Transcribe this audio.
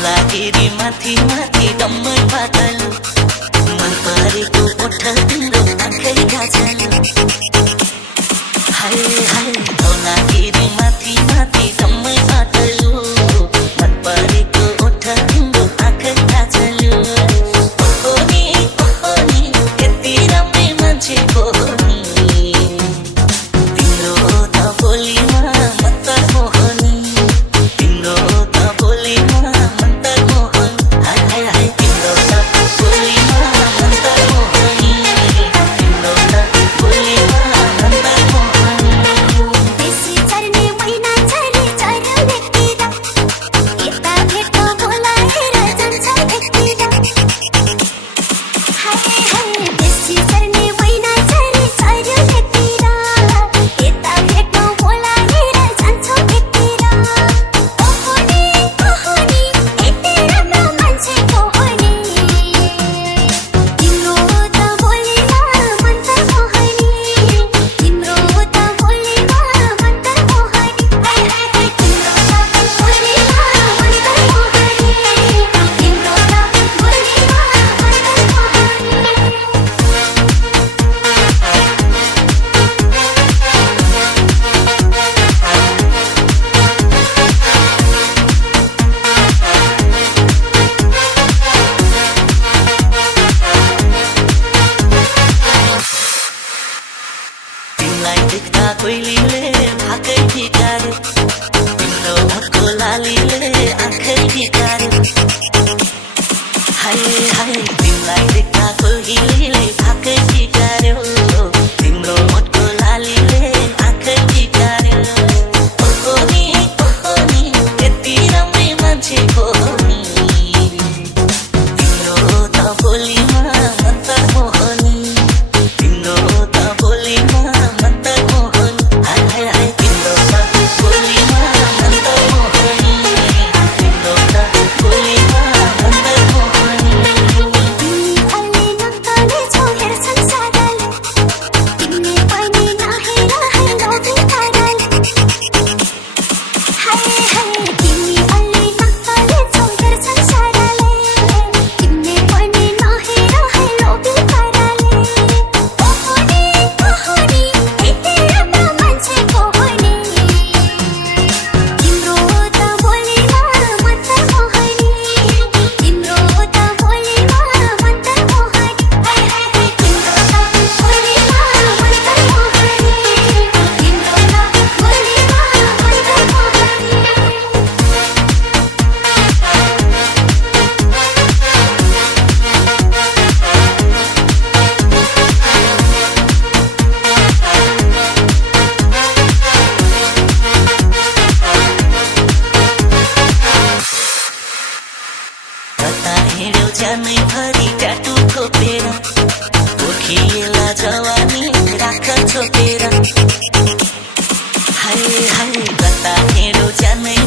धौलागिरी माथि माथि डम्मै पातल मन परेको ओठ तिम्रो आँखै गाजल हाय हाय धौलागिरी माथि माथि डम्मै पातल मन परेको ओठ तिम्रो आँखै गाजल ओहोनी यति राम्रै मान्छेको तिम्रो त बोलीमा म त मोहनी तिम्रो त बोलीमा म त मोहन हाय हाय हाय तिम्रो त बोलीमा म त मोहनी तिम्रो त बोलीमा म त मोहनी बेसी चर्ने महिना चले चर्यो व्यक्तिर यता भेट्न बोलाएर जान्छ व्यक्तिर हाय हाय बेसी चर्ने महिना चले चर्यो व्यक्तिर यता भेट्न बोलाएर जान्छ व्यक्तिर ओहोनी यति राम्रो मान्छेको होनी तिम्रो त बोलीमा मन त मोहनी तिम्रो त बोलीमा मन त मोहनी हाय हाय हाय तिम्रो त बोलीमा मन त मोहनी तिम्रो त बोलीमा तिमीलाई देख्दा कोइलीले भाकै ठिकार्यो तिम्रो ओठको लालीले आँखै ठिकार्यो हाय हाय तिमीलाई देख्दा कोइलीले भाकै ठिकार्यो तिम्रो ओठको लालीले आँखै ठिकार्यो ओहोनी यति राम्रै मान्छेको नि तिम्रो त बोलीमा म त मोहनी तिम्रो त बोलीमा म त मोहन हाय हाय हाय तिम्रो त बोलीमा म त मोहनी तिम्रो त बोलीमा म त मोहनी तिमी अलि नक्कले छौ हेर संसारले तिमीले पनि नहेर हेलो बितारले हाय हाय तिमी अलि नक्कले छौ हेर संसारले तिमीले पनि नहेर हेलो बितारले ओहोनी यति राम्रो मान्छेको होनी तिम्रो त बोलीमा म त मोहनी तिम्रो त बोलीमा म त मोहनी हाय हाय हाय तिम्रो त बोलीमा म त मोहनी तिम्रो त बोलीमा कता हिँड्यौ ज्यानै भरि ट्याटु खोपेर पोखिएला जवानी राख छोपेर हाय हाय कता हिँड्यौ ज्यानै